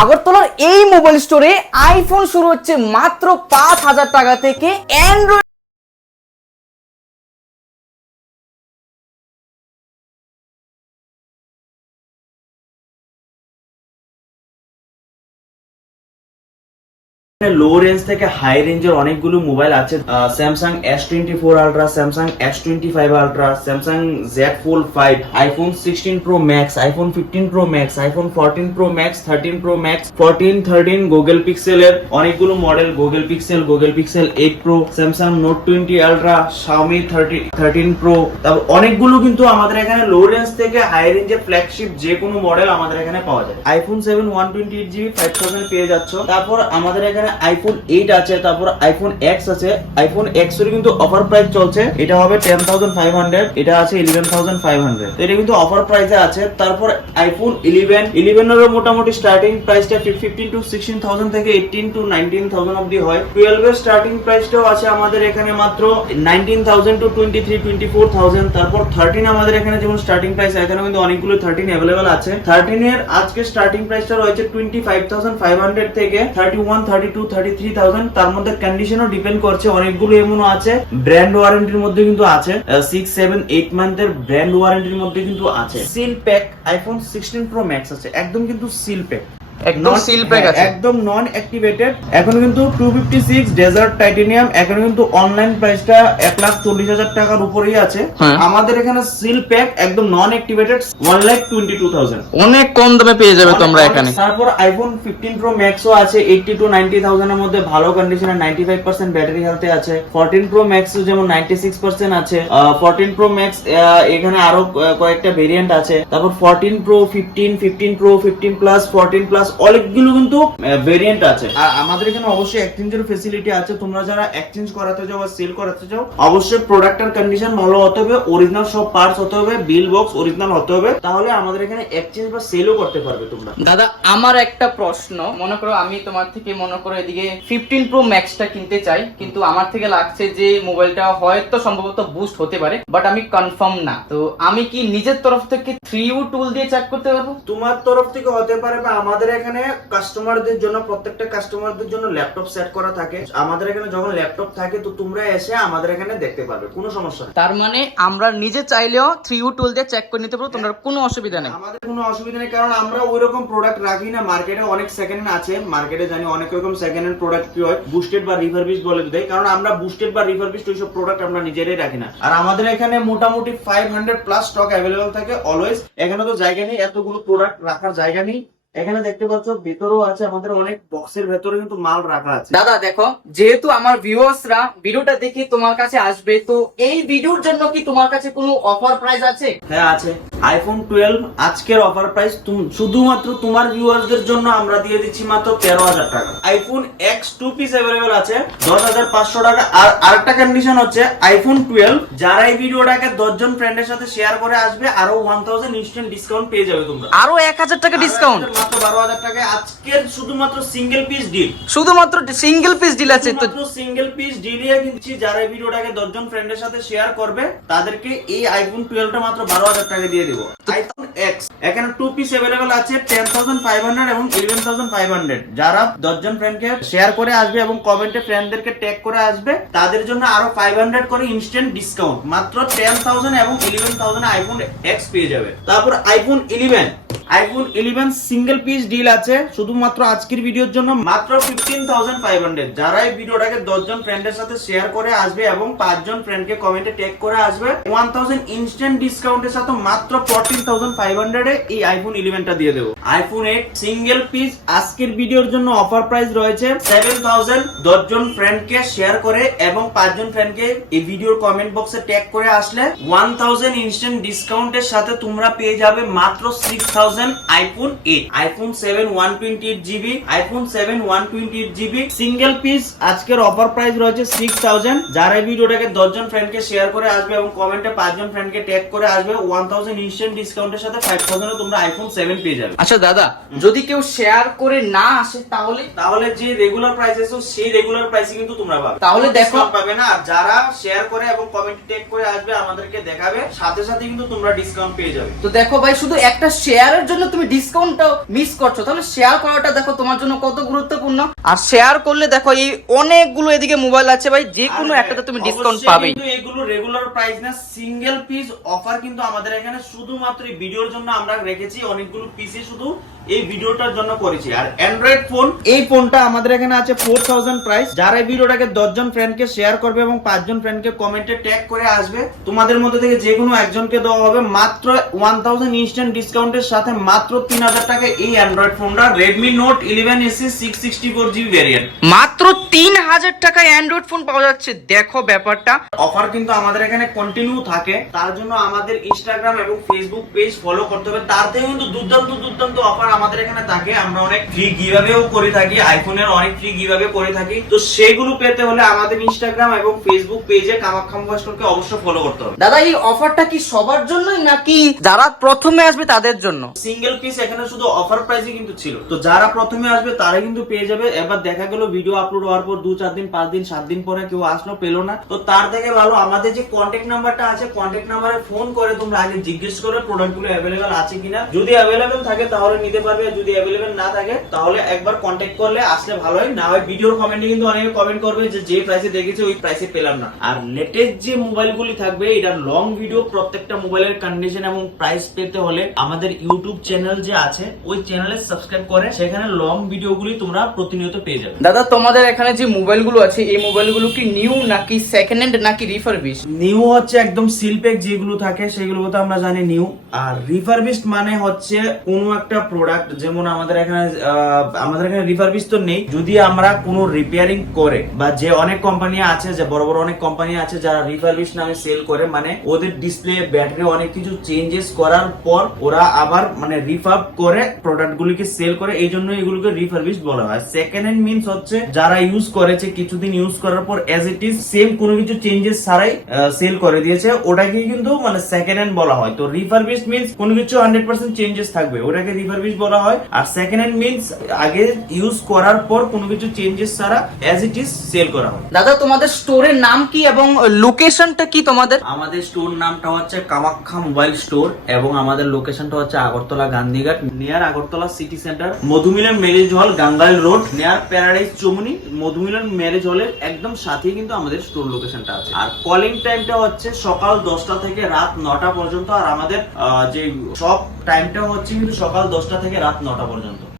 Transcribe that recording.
আগরতলার এই মোবাইল স্টোরে আইফোন শুরু হচ্ছে মাত্র পাঁচ হাজার টাকা থেকে অ্যান্ড্রয়েড লো রেঞ্জ থেকে হাই রেঞ্জের অনেকগুলো মোবাইল আছে। Samsung S twenty four ultra Samsung S twenty five ultra Samsung Z fold five iPhone sixteen pro max iPhone fifteen pro max iPhone fourteen pro max thirteen pro max fourteen thirteen Google পিক্সেলের অনেকগুলো model Google Pixel Google Pixel eight pro Samsung note twenty ultra Xiaomi thirty thirteen pro তারপর অনেকগুলো কিন্তু আমাদের এখানে low range থেকে high রেঞ্জের flagship যে কোনো মডেল আমাদের এখানে পাওয়া যায়। IPhone seven one twenty eight GB five thousand পেয়ে যাচ্ছ। তারপর আমাদের এখানে আইফোন এইট আছে, তারপর আইফোন এক্স আছে। আইফোন এক্সের কিন্তু অফার প্রাইস চলছে। এটা হবে টেন থাউজেন্ড ফাইভ হান্ড্রেড এটা আছে ইলেভেন থাউজেন্ড ফাইভ হান্ড্রেড এটা কিন্তু অফার প্রাইসে আছে। তারপর আইফোন ইলেভেন ইলেভেনেরও মোটামুটি স্টার্টিং প্রাইসটা ফিফটিন টু সিক্সটিন থাউজেন্ড থেকে এইটিন টু নাইনটিন থাউজেন্ড অব্দি হয়। টুয়েলভ এর স্টার্টিং প্রাইসটাও আছে আমাদের এখানে মাত্র nineteen thousand to twenty three twenty four thousand তারপর থার্টিন আমাদের এখানে যেমন স্টার্টিং প্রাইস এখানে কিন্তু অনেকগুলো থার্টিন অ্যাভেলেবেল আছে। থার্টিন এর আজকে স্টার্টিং প্রাইসটা রয়েছে twenty five thousand five hundred থেকে thirty one thirty two thirty three thousand তার মধ্যে কন্ডিশনও ডিপেন্ড করছে, অনেকগুলো এমনও আছে ব্র্যান্ড ওয়ারেন্টির মধ্যে কিন্তু আছে সিক্স সেভেন এইট মান্থের ব্র্যান্ড ওয়ারেন্টির মধ্যে কিন্তু আছে। Seal pack iPhone sixteen pro max আছে, একদম কিন্তু সিল প্যাক একদম seal pack আছে। একদম নন অ্যাক্টিভেটেড এখন কিন্তু two fifty six desert titanium এখন কিন্তু অনলাইন প্রাইসটা এক লাখ চল্লিশ হাজার টাকার উপরেই আছে। হ্যাঁ। আমাদের এখানে সিল প্যাক একদম non activated one lakh twenty two thousand অনেক কম দামে পেয়ে যাবে তোমরা এখানে। তারপর আইফোন ফিফটিন প্রো ম্যাক্সও আছে এইটটি টু নাইনটি থাউজেন্ডের মধ্যে ভালো কন্ডিশনে নাইনটি ফাইভ পার্সেন্ট ব্যাটারি হেলথে আছে ফোরটিন প্রো ম্যাক্স যেমন নাইনটি সিক্স পার্সেন্ট আছে ফোরটিন প্রো ম্যাক্স এখানে আরও কয়েকটা ভেরিয়েন্ট আছে। তারপর fourteen pro fifteen fifteen pro fifteen plus fourteen plus অনেকগুলো কিন্তু ভেরিয়েন্ট আছে। আর আমাদের এখানে অবশ্যই এক্সচেঞ্জের ফেসিলিটি আছে। তোমরা যারা এক্সচেঞ্জ করাতে যাও বা সেল করাতে চাও অবশ্যই প্রোডাক্টের কন্ডিশন ভালো হতে হবে অরিজিনাল সব পার্টস হতে হবে বিল বক্স অরিজিনাল হতে হবে। তাহলে আমাদের এখানে এক্সচেঞ্জ বা সেলও করতে পারবে তোমরা। দাদা আমার একটা প্রশ্ন। মনে করো আমি তোমার থেকে মনে করো এদিকে ফিফটিন প্রো ম্যাক্সটা কিনতে চাই কিন্তু আমার থেকে লাগছে যে মোবাইলটা হয়তো সম্ভবত বুস্ট হতে পারে বাট আমি কনফার্ম না। তো আমি কি নিজের তরফ থেকে থ্রি ইউ টুল দিয়ে চেক করতে পারব? তোমার তরফ থেকে হতে পারে বা আমাদের এখানে কাস্টমারদের জন্য প্রত্যেকটা কাস্টমারদের জন্য ল্যাপটপ সেট করা থাকে। আমাদের এখানে যখন ল্যাপটপ থাকে তো তোমরা এসে আমাদের এখানে দেখতে পারবে কোনো সমস্যা নেই। তার মানে আমরা নিজে চাইলেও থ্রি ইউ টুল দিয়ে চেক করে নিতে পারব তোমরা কোনো অসুবিধা নেই। আমাদের কোনো অসুবিধা নেই কারণ আমরা ওই রকম প্রোডাক্ট রাখি না। মার্কেটে অনেক সেকেন্ড হ্যান্ড আছে মার্কেটে জানি অনেক রকম সেকেন্ড হ্যান্ড প্রোডাক্ট কি হয় বুস্টেড বা রিফারবিশ বলে দেয়। কারণ আমরা বুস্টেড বা রিফারবিশ ওইসব প্রোডাক্ট আমরা নিজেরাই রাখি না। আর আমাদের এখানে মোটামুটি five hundred plus stock available থাকে অলওয়েজ এখানে তো জায়গা নেই এতগুলো প্রোডাক্ট রাখার জায়গা নেই। এখানে দেখতে পাচ্ছ ভেতরেও আছে আমাদের অনেক বক্সের ভেতরে কিন্তু মাল রাখা আছে। দাদা দেখো যেহেতু আমার ভিউয়ার্সরা ভিডিওটা দেখে তোমার কাছে আসবে তো এই ভিডিওর জন্য কি তোমার কাছে কোনো অফার প্রাইস আছে? হ্যাঁ আছে। আইফোন টুয়েলভ আজকের অফার প্রাইস শুধুমাত্র তোমার ভিউয়ারদের জন্য আমরা দিয়ে দিচ্ছি মাত্র তেরো হাজার টাকা। IPhone X two piece available আছে দশ হাজার পাঁচশো টাকা। আর আরেকটা কন্ডিশন হচ্ছে আইফোন টুয়েলভ যারা এই ভিডিওটাকে দশজন ফ্রেন্ডের সাথে শেয়ার করে আসবে আরও ওয়ান থাউজেন্ড ইনস্ট্যান্ট ডিসকাউন্ট পেয়ে যাবে তোমরা। আরও এক হাজার টাকা ডিসকাউন্ট মাত্র বারো হাজার আজকের শুধুমাত্র সিঙ্গেল পিস ডিল শুধুমাত্র সিঙ্গেল পিস ডিল আছে তো সিঙ্গেল পিস ডিলিয়ে কিনছি যারা এই ভিডিওটাকে দশজন ফ্রেন্ডের সাথে শেয়ার করবে তাদেরকে এই আইফোন টুয়েলভটা মাত্র বারো হাজার টাকা দিয়ে দেবো। আইফোন এক্স এখানে টু পিস অ্যাভেলেবল আছে টেন থাউজেন্ড ফাইভ হান্ড্রেড এবং ইলেভেন থাউজেন্ড ফাইভ হান্ড্রেড যারা দশজন ফ্রেন্ডকে শেয়ার করে আসবে এবং কমেন্টে ফ্রেন্ডদেরকে ট্যাগ করে আসবে তাদের জন্য আরও ফাইভ হান্ড্রেড করে ইনস্ট্যান্ট ডিসকাউন্ট মাত্র টেন থাউজেন্ড এবং ইলেভেন থাউজেন্ড আইফোন এক্স পেয়ে যাবে। তারপর iPhone eleven iPhone eleven single piece deal আছে, শুধুমাত্র আজকের ভিডিওর জন্য মাত্র ফিফটিন থাউজেন্ড ফাইভ হান্ড্রেড যারা এই ভিডিওটাকে দশজন ফ্রেন্ডের সাথে শেয়ার করে আসবে এবং পাঁচজন ফ্রেন্ডকে কমেন্টে ট্যাগ করে আসবে ওয়ান থাউজেন্ড ইনস্ট্যান্ট ডিসকাউন্টের সাথে মাত্র ফোরটিন থাউজেন্ড ফাইভ হান্ড্রেডে এই আইফোন ইলেভেনটা দিয়ে দেবো। আইফোন এইট সিঙ্গেল পিস আজকের ভিডিওর জন্য অফার প্রাইস রয়েছে সেভেন থাউজেন্ড দশজন ফ্রেন্ডকে শেয়ার করে এবং পাঁচজন ফ্রেন্ডকে এই ভিডিওর কমেন্ট বক্সে ট্যাগ করে আসলে ওয়ান থাউজেন্ড ইনস্ট্যান্ট ডিসকাউন্টের সাথে তোমরা পেয়ে যাবে মাত্র six thousand iPhone eight iPhone seven one twenty eight GB iPhone seven one twenty eight GB single piece আজকের অফার প্রাইস রয়েছে সিক্স থাউজেন্ড যারা এই ভিডিওটাকে দশজন ফ্রেন্ডকে শেয়ার করে আসবে এবং কমেন্টে পাঁচজন ফ্রেন্ডকে ট্যাগ করে আসবে ওয়ান থাউজেন্ড ইনস্ট্যান্ট ডিসকাউন্টের সাথে ফাইভ থাউজেন্ডে তোমরা আইফোন সেভেন পেয়ে যাবে। আচ্ছা দাদা যদি কেউ শেয়ার করে না আসে তাহলে? তাহলে যে রেগুলার প্রাইস আছে সেই রেগুলার প্রাইসে কিন্তু তোমরা পাবে। তাহলে দেখো- পাবে না। আর যারা শেয়ার করে এবং কমেন্ট টেক করে আসবে আমাদেরকে দেখাবে সাথে সাথে কিন্তু তোমরা ডিসকাউন্ট পেয়ে যাবে। তো দেখো ভাই শুধু একটা শেয়ারের জন্য তুমি ডিসকাউন্টটা মিস করছ। তাহলে শেয়ার করাটা দেখো তোমার জন্য কত গুরুত্বপূর্ণ। আর শেয়ার করলে দেখো এই অনেকগুলো এদিকে মোবাইল আছে ভাই যে কোনো একটাতে তুমি ডিসকাউন্ট পাবে কিন্তু এগুলো রেগুলার প্রাইস না সিঙ্গেল পিস অফার কিন্তু আমাদের এখানে শুধুমাত্র এই ভিডিওর জন্য আমরা রেখেছি অনেকগুলো পিসে শুধু এই ভিডিওটার জন্য করেছি। আর অ্যান্ড্রয়েড ফোন এই ফোনটা আমাদের এখানে আছে ফোর থাউজেন্ড প্রাইস যারা এই ভিডিওটাকে দশজন ফ্রেন্ডকে শেয়ার করবে এবং পাঁচজন ফ্রেন্ডকে কমেন্টে ট্যাগ করে আসবে তোমাদের মধ্যে থেকে যে কোনো একজনকে দেওয়া হবে মাত্র ওয়ান থাউজেন্ড ইনস্ট্যান্ট ডিসকাউন্টের সাথে মাত্র তিন হাজার টাকা এই অ্যান্ড্রয়েড ফোনটা Redmi note eleven SE six sixty four GB variant মাত্র তিন হাজার টাকায় অ্যান্ড্রয়েড ফোন পাওয়া যাচ্ছে। দেখো ব্যাপারটা। অফার কিন্তু আমাদের এখানে কন্টিনিউ থাকে। তার জন্য আমাদের ইনস্টাগ্রাম এবং ফেসবুক পেজ ফলো করতে হবে। তার থেকে কিন্তু দুর্দান্ত দুর্দান্ত অফার আমাদের এখানে থাকে আমরা অনেক ফ্রি গিভাবেও করে থাকি আইফোনের অনেক ফ্রি গিভাবে করে থাকি। তো সেগুলো পেতে হলে আমাদের ইনস্টাগ্রাম এবং ফেসবুক পেজে স্টোরকে অবশ্যই ফলো করতে হবে। দাদা এই অফারটা কি সবার জন্যই নাকি যারা প্রথমে আসবে তাদের জন্য? সিঙ্গেল পিস এখানে শুধু অফার প্রাইসে কিন্তু ছিল। তো যারা প্রথমে আসবে তারা কিন্তু পেয়ে যাবে। এবার দেখা গেল ভিডিও আপলোড হওয়ার পর দু চার দিন পাঁচ দিন সাত দিন পরে কেউ আসলো পেল না। তো তার থেকে ভালো আমাদের যে কন্ট্যাক্ট নাম্বারটা আছে কন্ট্যাক্ট নাম্বারে ফোন করে তোমরা আগে জিজ্ঞেস করো প্রোডাক্টগুলো অ্যাভেলেবেল আছে কিনা। যদি অ্যাভেলেবেল থাকে তাহলে নিতে পারবে যদি অ্যাভেলেবেল না থাকে তাহলে একবার কন্ট্যাক্ট করলে আসলে ভালো হয়। না হয় ভিডিওর কমেন্টে কিন্তু অনেকে কমেন্ট করবে যে যে প্রাইসে দেখেছে ওই প্রাইসে পেলাম না। আর লেটেস্ট যে মোবাইলগুলি থাকবে এটার লং ভিডিও প্রত্যেকটা মোবাইলের কন্ডিশন এবং প্রাইস পেতে হলে আমাদের ইউটিউব চ্যানেল যে আছে ওই চ্যানেলে সাবস্ক্রাইব করে সেখানে লং ভিডিওগুলি তোমরা প্রতিনিয়ত পেয়ে যাবে। দাদা তোমাদের এখানে যে মোবাইলগুলো আছে এই মোবাইলগুলো কি নিউ নাকি সেকেন্ড হ্যান্ড নাকি রিফারবিশ নিউ হচ্ছে একদম সিলপ্যাক যেগুলো থাকে সেগুলো তো আমরা জানি নিউ আর রিফারবিস্ট মানে হচ্ছে কোনো একটা প্রোডাক্ট যেমন আমাদের এখানে আমাদের এখানে রিফারবিস্ট তো নেই। যদি আমরা কোনো রিপেয়ারিং করে বা যে অনেক কোম্পানি আছে, যে বড় বড় অনেক কোম্পানি আছে যারা রিফারবিস্ট নামে সেল করে মানে ওদের ডিসপ্লে ব্যাটারি অনেক কিছু চেঞ্জেস করার পর ওরা আবার মানে রিফার্ব করে প্রোডাক্ট গুলিকে সেল করে, এই জন্য এগুলোকে রিফারবিস্ট বলা হয়। সেকেন্ড হ্যান্ড মিনস হচ্ছে যারা ইউজ করেছে, কিছুদিন ইউজ করার পর এজ ইট ইজ সেম কোনো কিছু চেঞ্জেস ছাড়াই সেল করে দিয়েছে। ওটাকে কিন্তু মানে সেকেন্ড হ্যান্ড বলা হয়। তো রিফারবিস্ট মিনস কোনো কিছু হান্ড্রেড পার্সেন্ট চেঞ্জেস থাকবে। ওটাকে রিফারবিস্ট বলা হয়। আর সেকেন্ড হ্যান্ড মিনস আগে ইউজ করার পর কোনো কিছু চেঞ্জেস ছাড়া অ্যাজ ইট ইজ সেল করা হয়। দাদা তোমাদের স্টোরের নাম কি এবং লোকেশনটা কি তোমাদের? আমাদের স্টোর নামটা হচ্ছে কামাখ্যা মোবাইল স্টোর এবং আমাদের লোকেশনটা হচ্ছে Agartala Gandhighat near Agartala city centre Madhumilan marriage hall Gangail road near Paradise Chowmuhani Madhumilan marriage হলের একদম সাথেই কিন্তু আমাদের স্টোর লোকেশনটা আছে। আর কলিং টাইমটা হচ্ছে সকাল দশটা থেকে রাত নটা পর্যন্ত। আর আমাদের আহ, যে সব টাইমটা হচ্ছে কিন্তু সকাল দশটা থেকে রাত নটা পর্যন্ত।